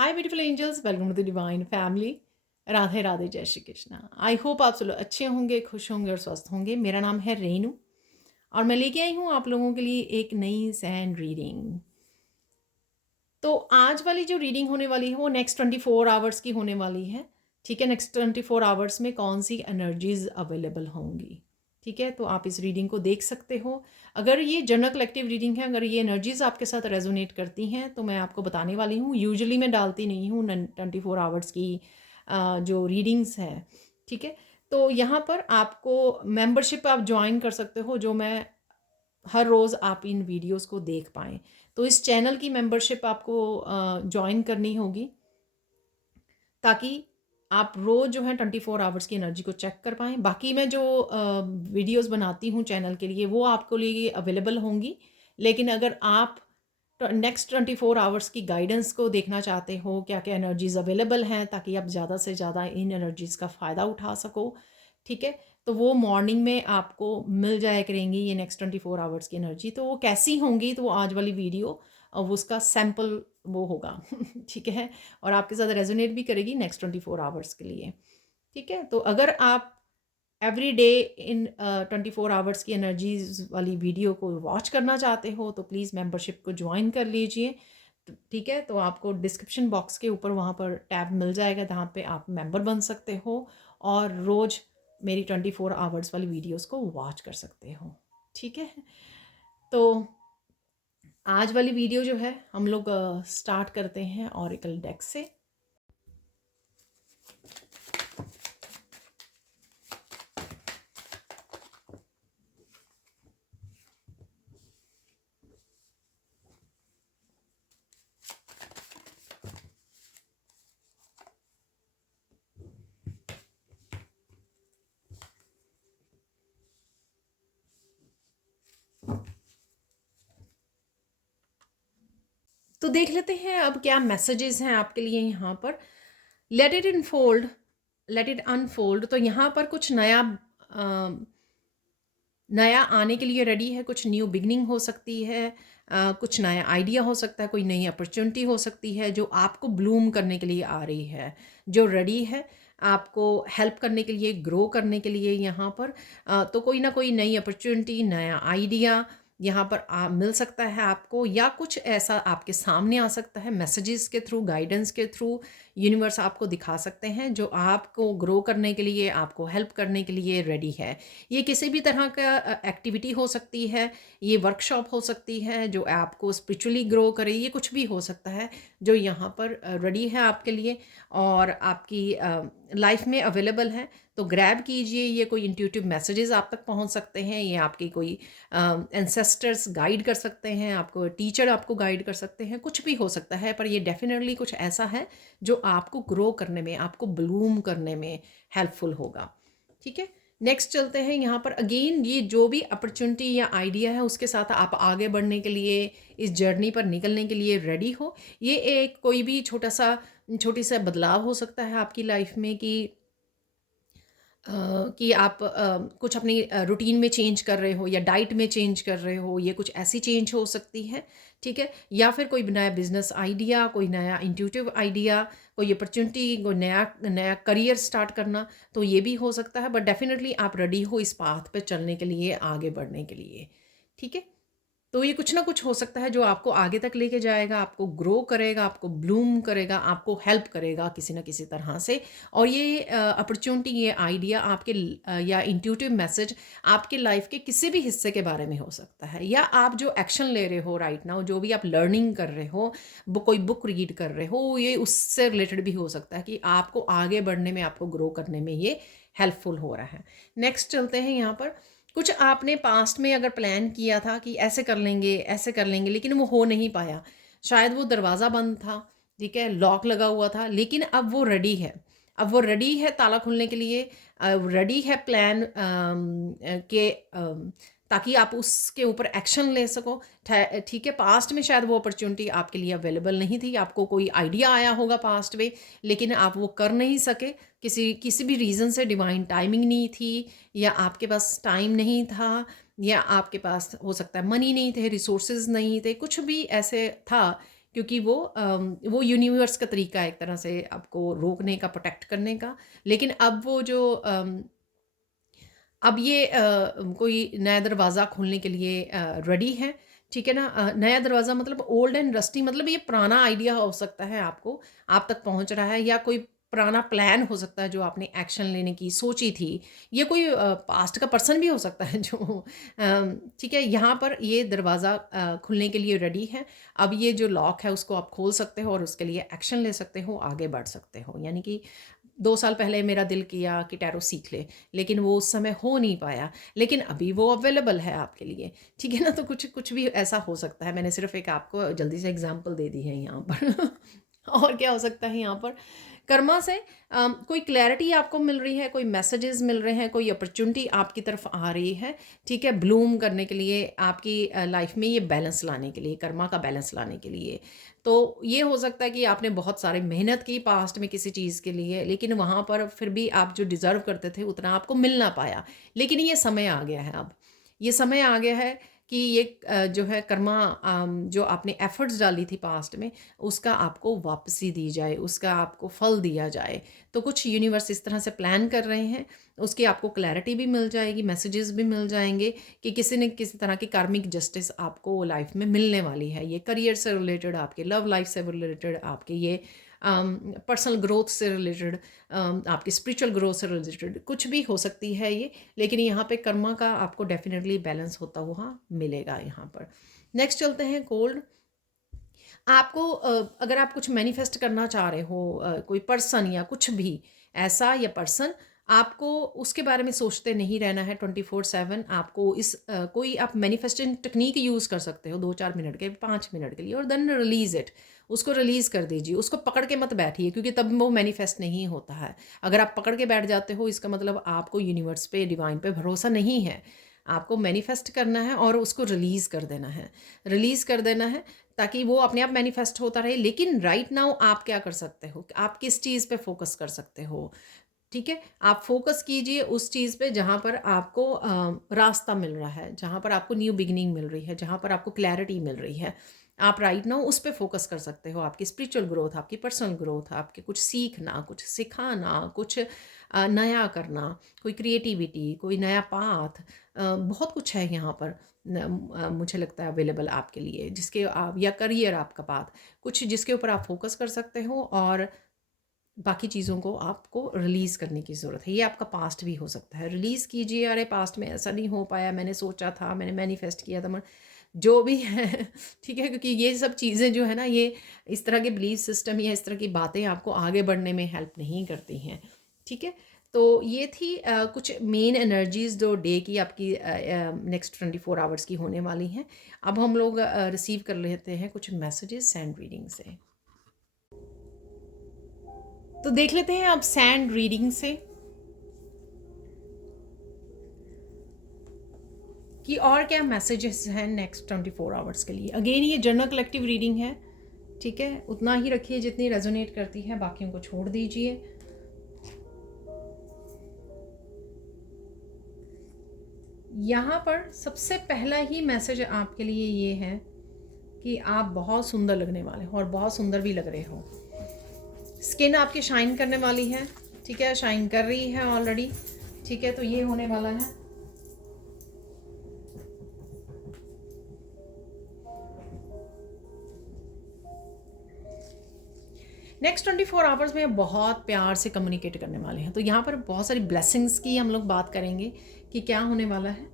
Hi beautiful angels, welcome to the divine family. Radhe Radhe, जय Shri Krishna. I hope आप सब लोग अच्छे होंगे, खुश होंगे और स्वस्थ होंगे। मेरा नाम है रेनू और मैं लेके आई हूँ आप लोगों के लिए एक नई सैन रीडिंग। तो आज वाली जो रीडिंग होने वाली है वो नेक्स्ट 24 आवर्स की होने वाली है। ठीक है, नेक्स्ट 24 आवर्स में कौन सी एनर्जीज अवेलेबल होंगी। ठीक है, तो आप इस रीडिंग को देख सकते हो। अगर ये जनरल कलेक्टिव रीडिंग है, अगर ये एनर्जीज आपके साथ रेजोनेट करती हैं तो मैं आपको बताने वाली हूँ। यूजुअली मैं डालती नहीं हूँ 24 आवर्स की जो रीडिंग्स हैं। ठीक है, तो यहाँ पर आपको मेंबरशिप आप ज्वाइन कर सकते हो, जो मैं हर रोज़ आप इन वीडियोस को देख पाएँ। तो इस चैनल की मेंबरशिप आपको जॉइन करनी होगी, ताकि आप रोज़ जो है 24 आवर्स की एनर्जी को चेक कर पाएँ। बाकी मैं जो वीडियोस बनाती हूँ चैनल के लिए वो आपके लिए अवेलेबल होंगी। लेकिन अगर आप नेक्स्ट 24 आवर्स की गाइडेंस को देखना चाहते हो, क्या क्या एनर्जीज अवेलेबल हैं, ताकि आप ज़्यादा से ज़्यादा इन एनर्जीज का फ़ायदा उठा सको। ठीक है, तो वो मॉर्निंग में आपको मिल जाया करेंगी ये नेक्स्ट 24 आवर्स की एनर्जी। तो वो कैसी होंगी, तो वो आज वाली वीडियो वो उसका सैम्पल वो होगा ठीक है, और आपके साथ रेजोनेट भी करेगी नेक्स्ट 24 आवर्स के लिए। ठीक है, तो अगर आप एवरी डे इन 24 आवर्स की एनर्जीज वाली वीडियो को वॉच करना चाहते हो तो प्लीज़ मेंबरशिप को ज्वाइन कर लीजिए। ठीक है, तो आपको डिस्क्रिप्शन बॉक्स के ऊपर वहाँ पर टैब मिल जाएगा जहाँ पे आप मेंबर बन सकते हो और रोज़ मेरी 24 आवर्स वाली वीडियोस को वॉच कर सकते हो। ठीक है, तो आज वाली वीडियो जो है हम लोग स्टार्ट करते हैं ऑरिकल डेक से। तो देख लेते हैं अब क्या मैसेजेस हैं आपके लिए यहाँ पर। Let it infold, let it unfold. तो यहाँ पर कुछ नया नया आने के लिए रेडी है। कुछ न्यू बिगनिंग हो सकती है, कुछ नया आइडिया हो सकता है, कोई नई अपॉर्चुनिटी हो सकती है जो आपको ब्लूम करने के लिए आ रही है, जो रेडी है आपको हेल्प करने के लिए, ग्रो करने के लिए यहाँ पर। तो कोई ना कोई नई अपॉर्चुनिटी, नया आइडिया यहाँ पर मिल सकता है आपको, या कुछ ऐसा आपके सामने आ सकता है मैसेजेस के थ्रू, गाइडेंस के थ्रू। यूनिवर्स आपको दिखा सकते हैं जो आपको ग्रो करने के लिए, आपको हेल्प करने के लिए रेडी है। ये किसी भी तरह का एक्टिविटी हो सकती है, ये वर्कशॉप हो सकती है जो आपको स्पिरिचुअली ग्रो करे, ये कुछ भी हो सकता है जो यहाँ पर रेडी है आपके लिए और आपकी लाइफ में अवेलेबल है। तो ग्रैब कीजिए, ये कोई इंट्यूटिव मैसेजेस आप तक पहुँच सकते हैं, ये आपकी कोई एंसेस्टर्स गाइड कर सकते हैं, आपको टीचर आपको गाइड कर सकते हैं, कुछ भी हो सकता है। पर ये डेफिनेटली कुछ ऐसा है जो आपको ग्रो करने में, आपको ब्लूम करने में हेल्पफुल होगा। ठीक है, नेक्स्ट चलते हैं यहाँ पर। अगेन ये जो भी अपॉर्चुनिटी या आइडिया है उसके साथ आप आगे बढ़ने के लिए, इस जर्नी पर निकलने के लिए रेडी हो। ये एक कोई भी छोटी सा बदलाव हो सकता है आपकी लाइफ में कि आप कुछ अपनी रूटीन में चेंज कर रहे हो या डाइट में चेंज कर रहे हो, ये कुछ ऐसी चेंज हो सकती है। ठीक है, या फिर कोई नया बिजनेस आइडिया, कोई नया इंट्यूटिव आइडिया, कोई अपॉर्चुनिटी, कोई नया नया करियर स्टार्ट करना, तो ये भी हो सकता है। बट डेफिनेटली आप रेडी हो इस पाथ पे चलने के लिए, आगे बढ़ने के लिए। ठीक है, तो ये कुछ ना कुछ हो सकता है जो आपको आगे तक लेके जाएगा, आपको ग्रो करेगा, आपको ब्लूम करेगा, आपको हेल्प करेगा किसी ना किसी तरह से। और ये अपॉर्चुनिटी, ये आइडिया आपके या इंट्यूटिव मैसेज आपके लाइफ के किसी भी हिस्से के बारे में हो सकता है, या आप जो एक्शन ले रहे हो राइट नाउ, जो भी आप लर्निंग कर रहे हो, कोई बुक रीड कर रहे हो, ये उससे रिलेटेड भी हो सकता है कि आपको आगे बढ़ने में, आपको ग्रो करने में ये हेल्पफुल हो रहा है। नेक्स्ट चलते हैं यहाँ पर। कुछ आपने पास्ट में अगर प्लान किया था कि ऐसे कर लेंगे, ऐसे कर लेंगे, लेकिन वो हो नहीं पाया। शायद वो दरवाज़ा बंद था, ठीक है, लॉक लगा हुआ था, लेकिन अब वो रेडी है। अब वो रेडी है ताला खुलने के लिए, रेडी है प्लान ताकि आप उसके ऊपर एक्शन ले सको। ठीक है, पास्ट में शायद वो अपॉर्चुनिटी आपके लिए अवेलेबल नहीं थी, आपको कोई आइडिया आया होगा पास्ट में, लेकिन आप वो कर नहीं सके। किसी किसी भी रीज़न से, डिवाइन टाइमिंग नहीं थी, या आपके पास टाइम नहीं था, या आपके पास हो सकता है मनी नहीं थे, रिसोर्सेज नहीं थे, कुछ भी ऐसे था क्योंकि वो यूनिवर्स का तरीका है एक तरह से आपको रोकने का, प्रोटेक्ट करने का। लेकिन अब वो जो अब ये कोई नया दरवाज़ा खोलने के लिए रेडी है, ठीक है ना? नया दरवाज़ा मतलब ओल्ड एंड रस्टी, मतलब ये पुराना आइडिया हो सकता है आपको, आप तक पहुँच रहा है, या कोई पुराना प्लान हो सकता है जो आपने एक्शन लेने की सोची थी। ये कोई पास्ट का पर्सन भी हो सकता है जो ठीक है, यहाँ पर ये दरवाज़ा खुलने के लिए रेडी है। अब ये जो लॉक है उसको आप खोल सकते हो और उसके लिए एक्शन ले सकते हो, आगे बढ़ सकते हो। यानी कि 2 साल पहले मेरा दिल किया कि टैरो सीख ले, लेकिन वो उस समय हो नहीं पाया, लेकिन अभी वो अवेलेबल है आपके लिए, ठीक है ना? तो कुछ कुछ भी ऐसा हो सकता है। मैंने सिर्फ़ एक आपको जल्दी से एग्ज़ाम्पल दे दी है यहाँ पर। और क्या हो सकता है यहाँ पर? कर्मा से कोई क्लैरिटी आपको मिल रही है, कोई मैसेजेस मिल रहे हैं, कोई अपॉर्च्युनिटी आपकी तरफ आ रही है, ठीक है? ब्लूम करने के लिए, आपकी लाइफ़ में ये बैलेंस लाने के लिए, कर्मा का बैलेंस लाने के लिए। तो ये हो सकता है कि आपने बहुत सारी मेहनत की पास्ट में किसी चीज़ के लिए, लेकिन वहाँ पर फिर भी आप जो डिज़र्व करते थे उतना आपको मिल ना पाया। लेकिन ये समय आ गया है अब। ये समय आ गया है कि ये जो है कर्मा, जो आपने एफ़र्ट्स डाली थी पास्ट में, उसका आपको वापसी दी जाए, उसका आपको फल दिया जाए। तो कुछ यूनिवर्स इस तरह से प्लान कर रहे हैं, उसकी आपको क्लैरिटी भी मिल जाएगी, मैसेजेस भी मिल जाएँगे कि किसी न किसी तरह की कार्मिक जस्टिस आपको लाइफ़ में मिलने वाली है। ये करियर से रिलेटेड, आपके लव लाइफ़ से रिलेटेड, आपके ये पर्सनल ग्रोथ से रिलेटेड, आपकी स्पिरिचुअल ग्रोथ से रिलेटेड कुछ भी हो सकती है ये। लेकिन यहाँ पे कर्मा का आपको डेफ़िनेटली बैलेंस होता हुआ मिलेगा यहाँ पर। नेक्स्ट चलते हैं गोल्ड। आपको अगर आप कुछ मैनिफेस्ट करना चाह रहे हो, कोई पर्सन या कुछ भी ऐसा या पर्सन, आपको उसके बारे में सोचते नहीं रहना है 24/7। आपको कोई आप मैनिफेस्टिंग टेक्निक यूज़ कर सकते हो 2-4 मिनट के, 5 मिनट के लिए, और देन रिलीज़ इट। उसको रिलीज़ कर दीजिए, उसको पकड़ के मत बैठिए, क्योंकि तब वो मैनिफेस्ट नहीं होता है। अगर आप पकड़ के बैठ जाते हो, इसका मतलब आपको यूनिवर्स पे, डिवाइन पे भरोसा नहीं है। आपको मैनिफेस्ट करना है और उसको रिलीज़ कर देना है। रिलीज़ कर देना है ताकि वो अपने आप मैनिफेस्ट होता रहे। लेकिन राइट नाउ आप क्या कर सकते हो? आप किस चीज़ पे फ़ोकस कर सकते हो? ठीक है? आप फ़ोकस कीजिए उस चीज़ पे जहाँ पर आपको रास्ता मिल रहा है, जहाँ पर आपको न्यू बिगिनिंग मिल रही है, जहाँ पर आपको क्लैरिटी मिल रही है। आप राइट नाउ उस पे फ़ोकस कर सकते हो। आपकी स्पिरिचुअल ग्रोथ, आपकी पर्सनल ग्रोथ, आपके कुछ सीखना, कुछ सिखाना, कुछ नया करना, कोई क्रिएटिविटी, कोई नया पाथ, बहुत कुछ है यहाँ पर मुझे लगता है अवेलेबल आपके लिए, जिसके आप, या करियर आपका पाथ, कुछ जिसके ऊपर आप फ़ोकस कर सकते हो, और बाकी चीज़ों को आपको रिलीज़ करने की ज़रूरत है। ये आपका पास्ट भी हो सकता है, रिलीज़ कीजिए। अरे पास्ट में ऐसा नहीं हो पाया, मैंने सोचा था, मैंने मैनिफेस्ट किया था, मगर जो भी है ठीक है, क्योंकि ये सब चीज़ें जो है ना, ये इस तरह के बिलीफ सिस्टम या इस तरह की बातें आपको आगे बढ़ने में हेल्प नहीं करती हैं, ठीक है? तो ये थी कुछ मेन एनर्जीज़ जो डे की आपकी नेक्स्ट 24 आवर्स की होने वाली हैं। अब हम लोग रिसीव कर लेते हैं कुछ मैसेजेस सैंड रीडिंग से। तो देख लेते हैं अब सैंड रीडिंग से कि और क्या मैसेजेस हैं नेक्स्ट 24 आवर्स के लिए। अगेन ये जनरल कलेक्टिव रीडिंग है, ठीक है? उतना ही रखिए जितनी रेजोनेट करती है, बाकियों को छोड़ दीजिए। यहाँ पर सबसे पहला ही मैसेज आपके लिए ये है कि आप बहुत सुंदर लगने वाले हो, और बहुत सुंदर भी लग रहे हो। स्किन आपकी शाइन करने वाली है, ठीक है? शाइन कर रही है ऑलरेडी, ठीक है? तो ये होने वाला है। नेक्स्ट 24 आवर्स में बहुत प्यार से कम्युनिकेट करने वाले हैं। तो यहाँ पर बहुत सारी ब्लेसिंग्स की हम लोग बात करेंगे कि क्या होने वाला है।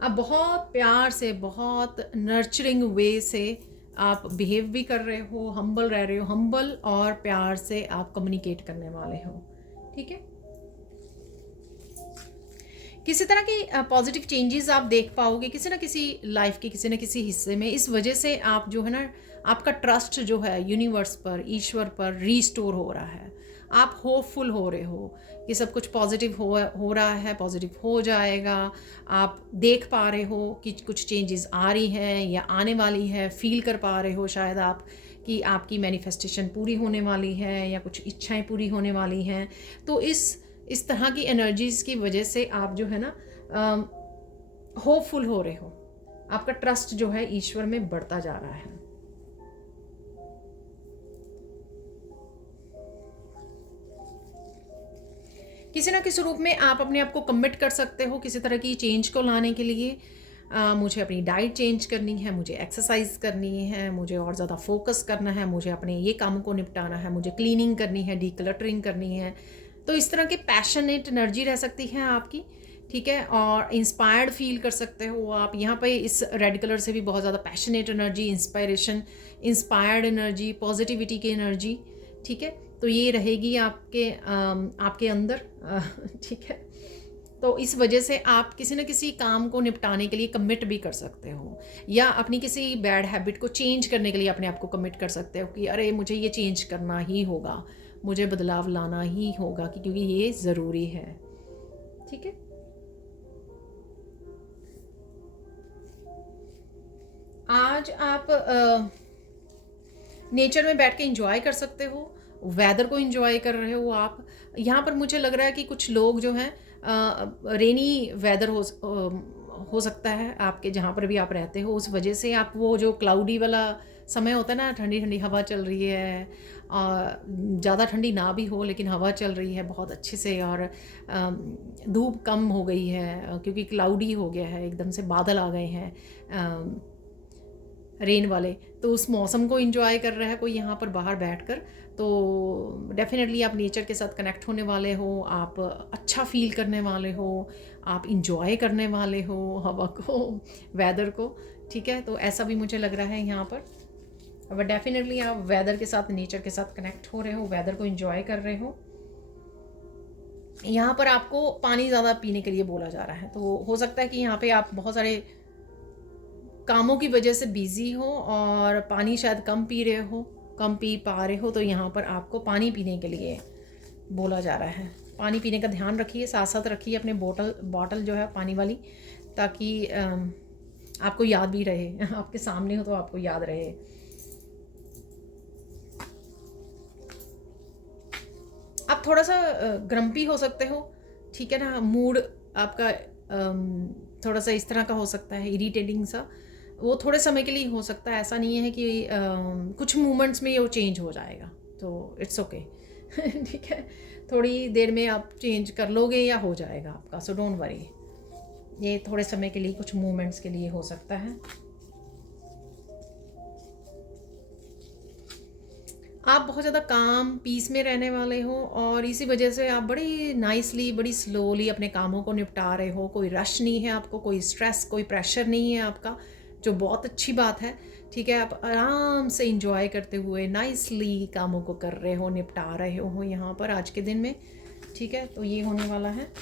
आप बहुत प्यार से, बहुत नर्चरिंग वे से आप बिहेव भी कर रहे हो, हम्बल रह रहे हो, हम्बल और प्यार से आप कम्युनिकेट करने वाले हो, ठीक है? किसी तरह की पॉजिटिव चेंजेस आप देख पाओगे किसी ना किसी लाइफ के किसी ना किसी हिस्से में। इस वजह से आप जो है ना, आपका ट्रस्ट जो है यूनिवर्स पर, ईश्वर पर रीस्टोर हो रहा है। आप होपफुल हो रहे हो कि सब कुछ पॉजिटिव हो रहा है, पॉजिटिव हो जाएगा। आप देख पा रहे हो कि कुछ चेंजेस आ रही हैं या आने वाली है, फील कर पा रहे हो शायद आप कि आपकी मैनिफेस्टेशन पूरी होने वाली है या कुछ इच्छाएं पूरी होने वाली हैं। तो इस तरह की एनर्जीज़ की वजह से आप जो है ना होपफुल हो रहे हो। आपका ट्रस्ट जो है ईश्वर में बढ़ता जा रहा है। किसी ना किसी रूप में आप अपने आप को कमिट कर सकते हो किसी तरह की चेंज को लाने के लिए। मुझे अपनी डाइट चेंज करनी है, मुझे एक्सरसाइज करनी है, मुझे और ज़्यादा फोकस करना है, मुझे अपने ये कामों को निपटाना है, मुझे क्लीनिंग करनी है, डीक्लटरिंग करनी है। तो इस तरह के पैशनेट एनर्जी रह सकती है आपकी, ठीक है। और इंस्पायर्ड फील कर सकते हो आप। यहाँ पे इस रेड कलर से भी बहुत ज़्यादा passionate energy, inspiration, inspired energy, positivity की एनर्जी, ठीक है। तो ये रहेगी आपके अंदर, ठीक है। तो इस वजह से आप किसी न किसी काम को निपटाने के लिए कमिट भी कर सकते हो, या अपनी किसी बैड हैबिट को चेंज करने के लिए अपने आप को कमिट कर सकते हो कि अरे मुझे ये चेंज करना ही होगा, मुझे बदलाव लाना ही होगा, क्योंकि ये ज़रूरी है, ठीक है। आज आप नेचर में बैठ के एंजॉय कर सकते हो, वेदर को एंजॉय कर रहे हो आप। यहाँ पर मुझे लग रहा है कि कुछ लोग जो हैं रेनी वेदर हो सकता है आपके जहाँ पर भी आप रहते हो, उस वजह से आप वो जो क्लाउडी वाला समय होता है ना, ठंडी ठंडी हवा चल रही है, ज़्यादा ठंडी ना भी हो लेकिन हवा चल रही है बहुत अच्छे से, और धूप कम हो गई है क्योंकि क्लाउडी हो गया है, एकदम से बादल आ गए हैं रेन वाले। तो उस मौसम को एंजॉय कर रहा है कोई यहाँ पर बाहर बैठकर, तो डेफिनेटली आप नेचर के साथ कनेक्ट होने वाले हो, आप अच्छा फील करने वाले हो, आप इंजॉय करने वाले हो हवा को, वेदर को, ठीक है। तो ऐसा भी मुझे लग रहा है यहाँ पर। अब डेफिनेटली आप वेदर के साथ, नेचर के साथ कनेक्ट हो रहे हो, वेदर को एंजॉय कर रहे हो। यहाँ पर आपको पानी ज़्यादा पीने के लिए बोला जा रहा है, तो हो सकता है कि यहाँ पे आप बहुत सारे कामों की वजह से बिज़ी हो और पानी शायद कम पी रहे हो, कम पी पा रहे हो, तो यहाँ पर आपको पानी पीने के लिए बोला जा रहा है। पानी पीने का ध्यान रखिए, साथ साथ रखिए अपने बॉटल जो है पानी वाली, ताकि आपको याद भी रहे आपके सामने हो तो आपको याद रहे। आप थोड़ा सा ग्रम्पी हो सकते हो, ठीक है ना, मूड आपका थोड़ा सा इस तरह का हो सकता है, इरिटेटिंग सा, वो थोड़े समय के लिए हो सकता है। ऐसा नहीं है कि कुछ मोमेंट्स में ये वो चेंज हो जाएगा, तो इट्स ओके ठीक है, थोड़ी देर में आप चेंज कर लोगे या हो जाएगा आपका, सो डोंट वरी। ये थोड़े समय के लिए, कुछ मोमेंट्स के लिए हो सकता है। आप बहुत ज़्यादा काम पीस में रहने वाले हो, और इसी वजह से आप बड़ी नाइसली, बड़ी स्लोली अपने कामों को निपटा रहे हो। कोई रश नहीं है आपको, कोई स्ट्रेस, कोई प्रेशर नहीं है आपका, जो बहुत अच्छी बात है, ठीक है। आप आराम से इंजॉय करते हुए नाइसली कामों को कर रहे हो, निपटा रहे हो यहाँ पर आज के दिन में, ठीक है। तो ये होने वाला है,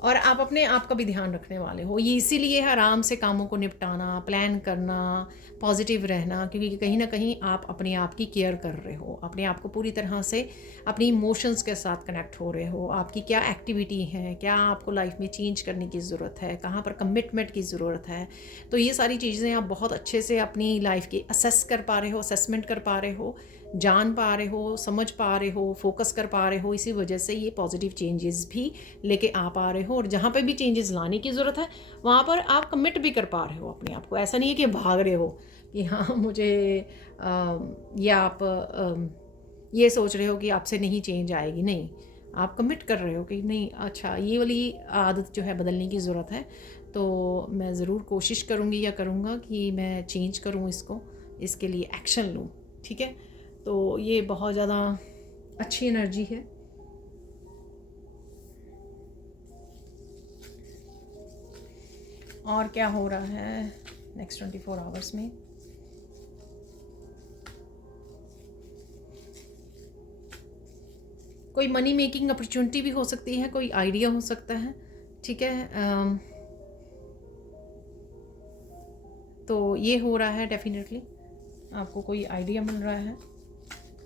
और आप अपने आप का भी ध्यान रखने वाले हो। ये इसीलिए है आराम से कामों को निपटाना, प्लान करना, पॉजिटिव रहना, क्योंकि कहीं ना कहीं आप अपने आप की केयर कर रहे हो, अपने आप को पूरी तरह से अपनी इमोशंस के साथ कनेक्ट हो रहे हो। आपकी क्या एक्टिविटी है, क्या आपको लाइफ में चेंज करने की ज़रूरत है, कहाँ पर कमिटमेंट की ज़रूरत है, तो ये सारी चीज़ें आप बहुत अच्छे से अपनी लाइफ की असेस कर पा रहे हो, असेसमेंट कर पा रहे हो, जान पा रहे हो, समझ पा रहे हो, फोकस कर पा रहे हो। इसी वजह से ये पॉजिटिव चेंजेस भी लेके आ पा रहे हो, और जहाँ पे भी चेंजेस लाने की ज़रूरत है वहाँ पर आप कमिट भी कर पा रहे हो अपने आप को। ऐसा नहीं है कि भाग रहे हो कि हाँ मुझे या आप ये सोच रहे हो कि आपसे नहीं चेंज आएगी, नहीं, आप कमिट कर रहे हो कि नहीं, अच्छा ये वाली आदत जो है बदलने की ज़रूरत है, तो मैं ज़रूर कोशिश करूँगी या करूँगा कि मैं चेंज करूँ इसको, इसके लिए एक्शन लूँ, ठीक है। तो ये बहुत ज़्यादा अच्छी एनर्जी है। और क्या हो रहा है नेक्स्ट 24 आवर्स में? कोई मनी मेकिंग अपॉर्चुनिटी भी हो सकती है, कोई आइडिया हो सकता है, ठीक है। तो ये हो रहा है, डेफिनेटली आपको कोई आइडिया मिल रहा है,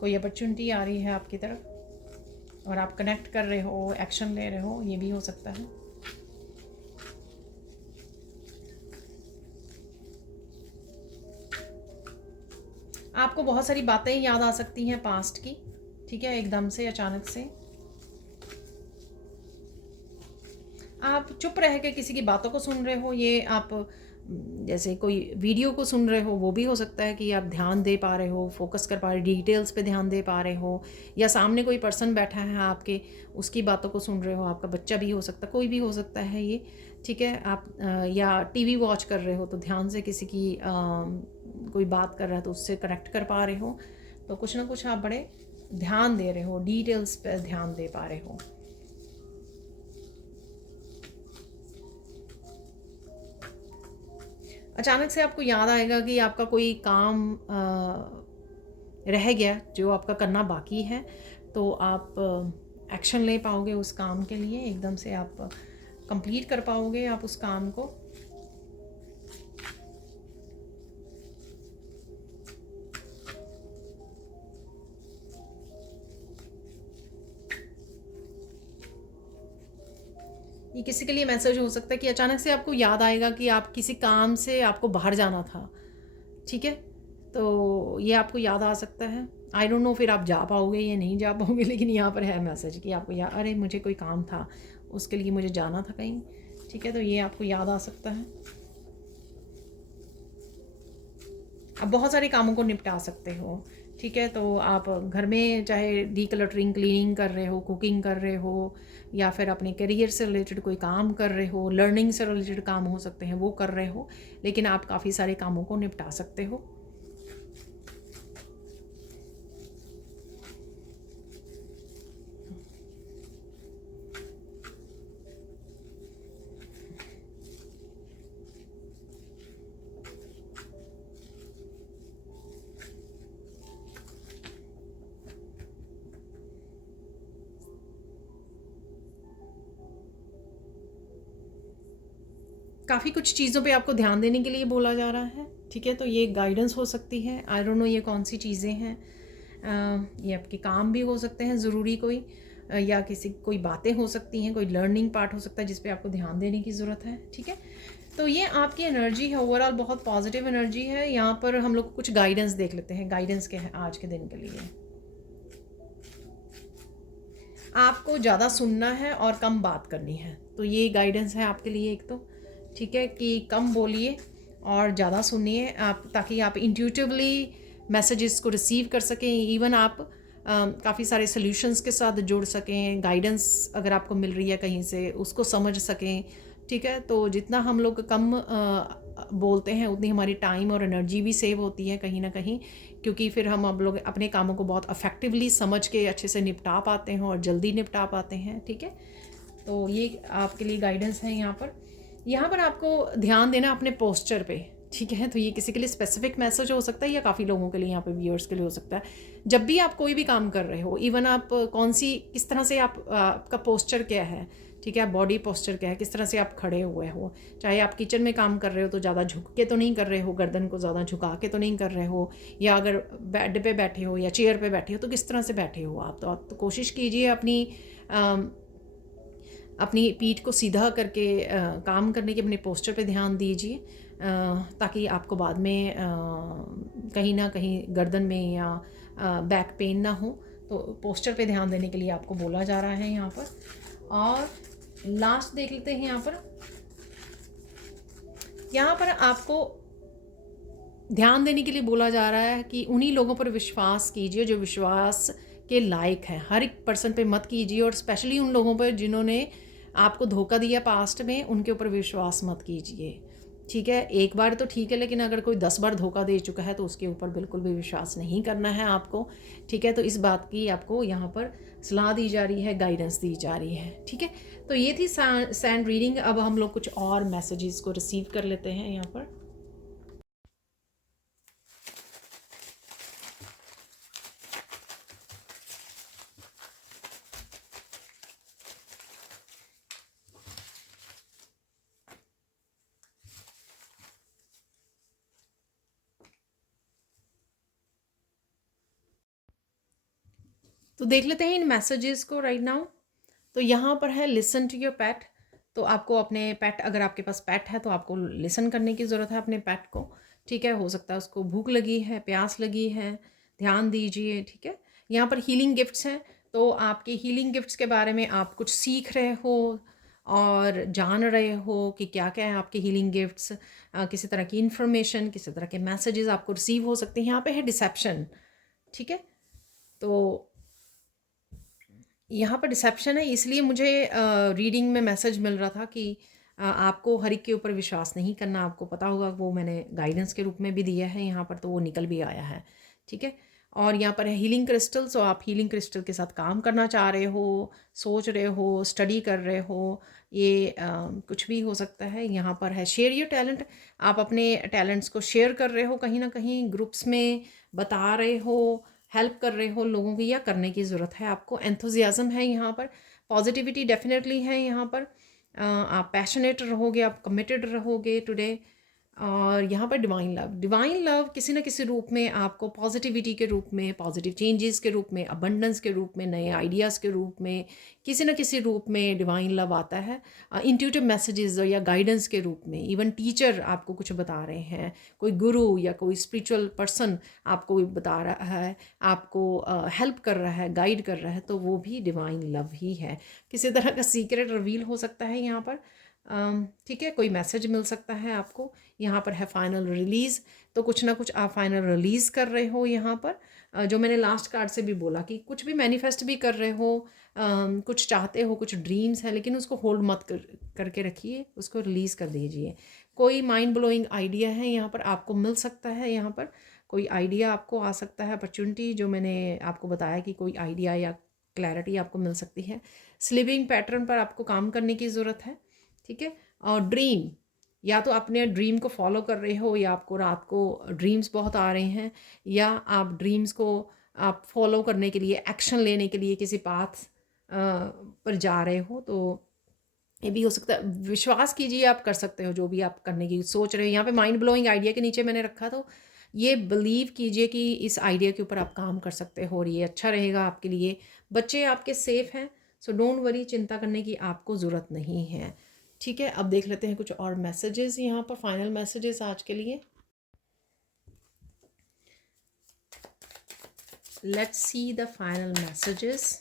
कोई अपॉर्चुनिटी आ रही है आपकी तरफ, और आप कनेक्ट कर रहे हो, एक्शन ले रहे हो, ये भी हो सकता है। आपको बहुत सारी बातें याद आ सकती हैं पास्ट की, ठीक है, एकदम से, अचानक से। आप चुप रह के किसी की बातों को सुन रहे हो, ये आप जैसे कोई वीडियो को सुन रहे हो वो भी हो सकता है कि आप ध्यान दे पा रहे हो, फोकस कर पा रहे हो, डिटेल्स पे ध्यान दे पा रहे हो, या सामने कोई पर्सन बैठा है आपके, उसकी बातों को सुन रहे हो, आपका बच्चा भी हो सकता है, कोई भी हो सकता है ये, ठीक है। आप या टीवी वॉच कर रहे हो तो ध्यान से किसी की कोई बात कर रहा है तो उससे कनेक्ट कर पा रहे हो, तो कुछ ना कुछ आप बड़े ध्यान दे रहे हो, डिटेल्स पे ध्यान दे पा रहे हो। अचानक से आपको याद आएगा कि आपका कोई काम रह गया जो आपका करना बाकी है, तो आप एक्शन ले पाओगे उस काम के लिए, एकदम से आप कंप्लीट कर पाओगे आप उस काम को। ये किसी के लिए मैसेज हो सकता है कि अचानक से आपको याद आएगा कि आप किसी काम से आपको बाहर जाना था, ठीक है, तो ये आपको याद आ सकता है। आई डोंट नो फिर आप जा पाओगे या नहीं जा पाओगे, लेकिन यहाँ पर है मैसेज कि आपको याद, अरे मुझे कोई काम था उसके लिए मुझे जाना था कहीं, ठीक है, तो ये आपको याद आ सकता है। आप बहुत सारे कामों को निपटा सकते हो, ठीक है, तो आप घर में चाहे डीक्लटरिंग, क्लीनिंग कर रहे हो, कुकिंग कर रहे हो, या फिर अपने करियर से रिलेटेड कोई काम कर रहे हो, लर्निंग से रिलेटेड काम हो सकते हैं वो कर रहे हो, लेकिन आप काफ़ी सारे कामों को निपटा सकते हो। काफ़ी कुछ चीज़ों पे आपको ध्यान देने के लिए बोला जा रहा है, ठीक है, तो ये गाइडेंस हो सकती है। आई डोंट नो ये कौन सी चीज़ें हैं। ये आपके काम भी हो सकते हैं ज़रूरी कोई, या किसी कोई बातें हो सकती हैं, कोई लर्निंग पार्ट हो सकता है जिस पे आपको ध्यान देने की ज़रूरत है, ठीक है। तो ये आपकी एनर्जी है, ओवरऑल बहुत पॉजिटिव एनर्जी है। यहाँ पर हम लोग कुछ गाइडेंस देख लेते हैं, गाइडेंस क्या है आज के दिन के लिए। आपको ज़्यादा सुनना है और कम बात करनी है, तो ये गाइडेंस है आपके लिए एक तो, ठीक है, कि कम बोलिए और ज़्यादा सुनिए आप, ताकि आप इंट्यूटिवली मैसेजेस को रिसीव कर सकें। इवन आप काफ़ी सारे सॉल्यूशंस के साथ जुड़ सकें, गाइडेंस अगर आपको मिल रही है कहीं से उसको समझ सकें, ठीक है। तो जितना हम लोग कम बोलते हैं उतनी हमारी टाइम और एनर्जी भी सेव होती है कहीं ना कहीं, क्योंकि फिर हम अब लोग अपने कामों को बहुत अफेक्टिवली समझ के अच्छे से निपटा पाते हैं और जल्दी निपटा पाते हैं, ठीक है। तो ये आपके लिए गाइडेंस है यहाँ पर। यहाँ पर आपको ध्यान देना अपने पोस्चर पे, ठीक है, तो ये किसी के लिए स्पेसिफिक मैसेज हो सकता है या काफ़ी लोगों के लिए, यहाँ पे व्यूअर्स के लिए हो सकता है। जब भी आप कोई भी काम कर रहे हो, इवन आप कौन सी किस तरह से आपका पोस्चर क्या है, ठीक है, बॉडी पोस्चर क्या है, किस तरह से आप खड़े हुए हो, चाहे आप किचन में काम कर रहे हो तो ज़्यादा झुक के तो नहीं कर रहे हो, गर्दन को ज़्यादा झुका के तो नहीं कर रहे हो, या अगर बेड पे बैठे हो या चेयर पे बैठे हो तो किस तरह से बैठे हो आप, तो आप तो कोशिश कीजिए अपनी पीठ को सीधा करके काम करने की, अपने पोस्चर पे ध्यान दीजिए, ताकि आपको बाद में कहीं ना कहीं गर्दन में या बैक पेन ना हो। तो पोस्चर पे ध्यान देने के लिए आपको बोला जा रहा है यहाँ पर। और लास्ट देख लेते हैं यहाँ पर आपको ध्यान देने के लिए बोला जा रहा है कि उन्हीं लोगों पर विश्वास कीजिए जो विश्वास के लायक हैं। हर एक पर्सन पे मत कीजिए, और स्पेशली उन लोगों पर जिन्होंने आपको धोखा दिया पास्ट में, उनके ऊपर विश्वास मत कीजिए, ठीक है। एक बार तो ठीक है, लेकिन अगर कोई 10 बार धोखा दे चुका है तो उसके ऊपर बिल्कुल भी विश्वास नहीं करना है आपको, ठीक है। तो इस बात की आपको यहाँ पर सलाह दी जा रही है, गाइडेंस दी जा रही है, ठीक है। तो ये थी सैंड रीडिंग। अब हम लोग कुछ और मैसेजेस को रिसीव कर लेते हैं यहाँ पर। तो देख लेते हैं इन मैसेजेस को राइट नाउ। तो यहाँ पर है लिसन टू योर पेट। तो आपको अपने पेट, अगर आपके पास पेट है तो आपको लिसन करने की ज़रूरत है अपने पेट को, ठीक है। हो सकता है उसको भूख लगी है, प्यास लगी है, ध्यान दीजिए, ठीक है। यहाँ पर हीलिंग गिफ्ट्स हैं, तो आपके हीलिंग गिफ्ट्स के बारे में आप कुछ सीख रहे हो, और जान रहे हो कि क्या क्या है आपके हीलिंग गिफ्ट्स, किसी तरह की इंफॉर्मेशन, किसी तरह के मैसेजेस आपको रिसीव हो सकते हैं। यहाँ पे है डिसेप्शन, ठीक है। तो यहाँ पर डिसेप्शन है, इसलिए मुझे रीडिंग में मैसेज मिल रहा था कि आपको हर एक के ऊपर विश्वास नहीं करना। आपको पता होगा वो मैंने गाइडेंस के रूप में भी दिया है यहाँ पर, तो वो निकल भी आया है, ठीक है। और यहाँ पर है हीलिंग क्रिस्टल, सो आप हीलिंग क्रिस्टल के साथ काम करना चाह रहे हो, सोच रहे हो, स्टडी कर रहे हो, ये कुछ भी हो सकता है। यहाँ पर है शेयर योर टैलेंट, आप अपने टैलेंट्स को शेयर कर रहे हो, कहीं ना कहीं ग्रुप्स में बता रहे हो, हेल्प कर रहे हो लोगों की, या करने की ज़रूरत है आपको। एंथुजियाज़म है यहाँ पर, पॉजिटिविटी डेफिनेटली है यहाँ पर। आप पैशनेट रहोगे, आप कमिटेड रहोगे टुडे। और यहाँ पर डिवाइन लव, डिवाइन लव किसी न किसी रूप में आपको पॉजिटिविटी के रूप में, पॉजिटिव चेंजेस के रूप में, अबंडेंस के रूप में, नए आइडियाज़ के रूप में, किसी न किसी रूप में डिवाइन लव आता है। इंट्यूटिव मैसेजेस या गाइडेंस के रूप में, इवन टीचर आपको कुछ बता रहे हैं, कोई गुरु या कोई स्पिरिचुअल पर्सन आपको बता रहा है, आपको हेल्प कर रहा है, गाइड कर रहा है, तो वो भी डिवाइन लव ही है। किसी तरह का सीक्रेट रिवील हो सकता है यहाँ पर, ठीक है, कोई मैसेज मिल सकता है आपको। यहाँ पर है फाइनल रिलीज़, तो कुछ ना कुछ आप फाइनल रिलीज़ कर रहे हो यहाँ पर। जो मैंने लास्ट कार्ड से भी बोला कि कुछ भी मैनिफेस्ट भी कर रहे हो, कुछ चाहते हो, कुछ ड्रीम्स हैं, लेकिन उसको होल्ड मत करके रखिए, उसको रिलीज़ कर दीजिए। कोई माइंड ब्लोइंग आइडिया है यहाँ पर आपको मिल सकता है, यहाँ पर कोई आइडिया आपको आ सकता है, अपॉर्चुनिटी, जो मैंने आपको बताया कि कोई आइडिया या क्लैरिटी आपको मिल सकती है। स्लीपिंग पैटर्न पर आपको काम करने की ज़रूरत है, ठीक है। और ड्रीम, या तो अपने ड्रीम को फॉलो कर रहे हो, या आपको रात को ड्रीम्स बहुत आ रहे हैं, या आप ड्रीम्स को आप फॉलो करने के लिए, एक्शन लेने के लिए किसी पाथ पर जा रहे हो, तो ये भी हो सकता है। विश्वास कीजिए, आप कर सकते हो जो भी आप करने की सोच रहे हो। यहाँ पे माइंड ब्लोइंग आइडिया के नीचे मैंने रखा, तो ये बिलीव कीजिए कि इस आइडिया के ऊपर आप काम कर सकते हो और ये अच्छा रहेगा आपके लिए। बच्चे आपके सेफ़ हैं, सो डोंट वरी, चिंता करने की आपको ज़रूरत नहीं है, ठीक है। अब देख लेते हैं कुछ और मैसेजेस यहाँ पर, फाइनल मैसेजेस आज के लिए। Let's see the final messages.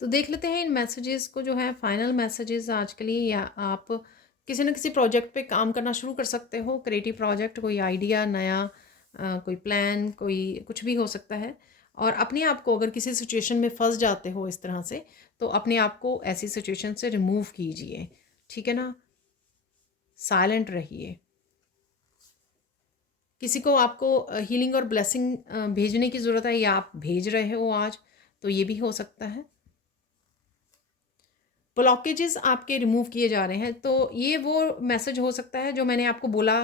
तो देख लेते हैं इन मैसेजेस को, जो है फाइनल मैसेजेस आज के लिए। या आप किसी न किसी प्रोजेक्ट पे काम करना शुरू कर सकते हो, क्रिएटिव प्रोजेक्ट, कोई आइडिया नया, कोई प्लान, कोई कुछ भी हो सकता है। और अपने आप को अगर किसी सिचुएशन में फंस जाते हो इस तरह से, तो अपने आप को ऐसी सिचुएशन से रिमूव कीजिए, ठीक है ना। साइलेंट रहिए। किसी को आपको हीलिंग और ब्लेसिंग भेजने की ज़रूरत है, या आप भेज रहे हो आज, तो ये भी हो सकता है। ब्लॉकेजेस आपके रिमूव किए जा रहे हैं, तो ये वो मैसेज हो सकता है जो मैंने आपको बोला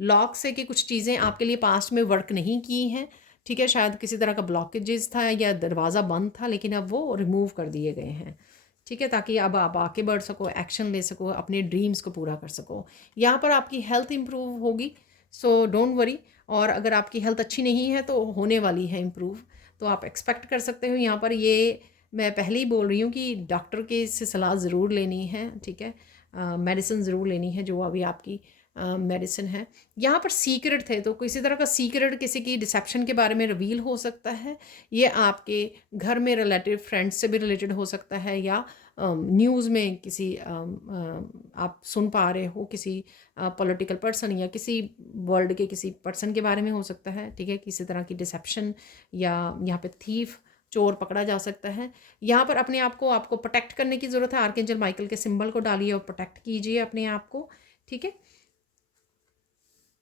लॉक से, कि कुछ चीज़ें आपके लिए पास्ट में वर्क नहीं की हैं, ठीक है। शायद किसी तरह का ब्लॉकेजेस था या दरवाज़ा बंद था, लेकिन अब वो रिमूव कर दिए गए हैं, ठीक है, ताकि अब आप आगे बढ़ सको, एक्शन ले सको, अपने ड्रीम्स को पूरा कर सको। यहाँ पर आपकी हेल्थ इंप्रूव होगी, सो डोंट वरी। और अगर आपकी हेल्थ अच्छी नहीं है तो होने वाली है इम्प्रूव, तो आप एक्सपेक्ट कर सकते हो। यहाँ पर ये मैं पहले ही बोल रही हूँ कि डॉक्टर के से सलाह ज़रूर लेनी है, ठीक है। मेडिसिन ज़रूर लेनी है, जो अभी आपकी मेडिसिन है। यहाँ पर सीक्रेट थे, तो किसी तरह का सीक्रेट, किसी की डिसेप्शन के बारे में रिवील हो सकता है। ये आपके घर में रिलेटिव, फ्रेंड्स से भी रिलेटेड हो सकता है, या न्यूज़ में किसी आप सुन पा रहे हो, किसी पॉलिटिकल पर्सन या किसी वर्ल्ड के किसी पर्सन के बारे में हो सकता है, ठीक है। किसी तरह की डिसेप्शन, या यहाँ पे थीफ, चोर पकड़ा जा सकता है। यहाँ पर अपने आप को, आपको प्रोटेक्ट करने की ज़रूरत है। आर्कएंजल माइकल के सिंबल को डालिए और प्रोटेक्ट कीजिए अपने आप को, ठीक है।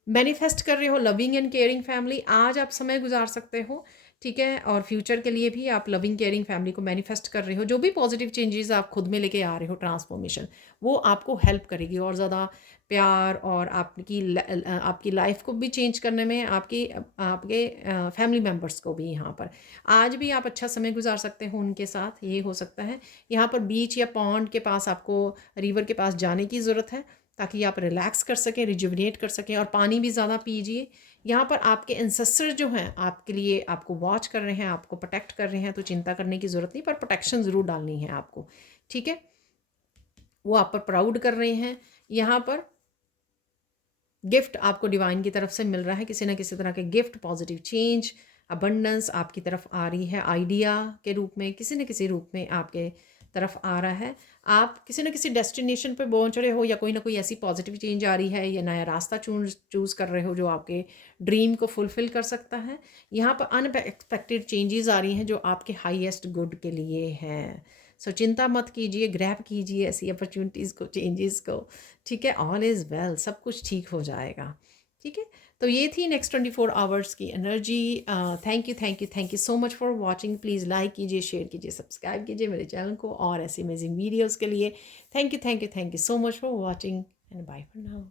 मैनिफेस्ट कर रहे हो लविंग एंड केयरिंग फैमिली, आज आप समय गुजार सकते हो, ठीक है? और फ्यूचर के लिए भी आप लविंग केयरिंग फैमिली को मैनिफेस्ट कर रहे हो। जो भी पॉजिटिव चेंजेस आप खुद में लेके आ रहे हो ट्रांसफॉर्मेशन, वो आपको हेल्प करेगी और ज़्यादा प्यार और आपकी लाइफ को भी चेंज करने में, आपके फैमिली मेम्बर्स को भी यहाँ पर। आज भी आप अच्छा समय गुजार सकते हो उनके साथ, ये हो सकता है। यहाँ पर बीच या पॉन्ड के पास आपको, रिवर के पास जाने की ज़रूरत है, ताकि आप रिलैक्स कर सकें, रिजुविनेट कर सकें, और पानी भी ज़्यादा पीजिए। यहाँ पर आपके एंसेस्टर जो हैं आपके लिए, आपको वॉच कर रहे हैं, आपको प्रोटेक्ट कर रहे हैं, तो चिंता करने की ज़रूरत नहीं, पर प्रोटेक्शन ज़रूर डालनी है आपको, ठीक है? वो आप पर प्राउड कर रहे हैं। यहाँ पर गिफ्ट आपको डिवाइन की तरफ से मिल रहा है, किसी ना किसी तरह के गिफ्ट, पॉजिटिव चेंज, अबंडेंस आपकी तरफ आ रही है, आइडिया के रूप में, किसी न किसी रूप में आपके तरफ आ रहा है। आप किसी न किसी डेस्टिनेशन पे पहुंच रहे हो, या कोई ना कोई ऐसी पॉजिटिव चेंज आ रही है, या नया रास्ता चूज़ कर रहे हो जो आपके ड्रीम को फुलफ़िल कर सकता है। यहाँ पर अनएक्सपेक्टेड चेंजेस आ रही हैं जो आपके हाईएस्ट गुड के लिए हैं। सो चिंता मत कीजिए, ग्रैब कीजिए ऐसी अपॉर्चुनिटीज़ को, चेंजेस को, ठीक है? ऑल इज़ वेल, सब कुछ ठीक हो जाएगा, ठीक है? तो ये थी नेक्स्ट 24 आवर्स की energy. Thank you, thank you, thank you so much for watching. Please like कीजिए, शेयर कीजिए, सब्सक्राइब कीजिए मेरे चैनल को और ऐसे अमेजिंग वीडियोज़ के लिए। Thank you, thank you, thank you so much for watching, and bye for now.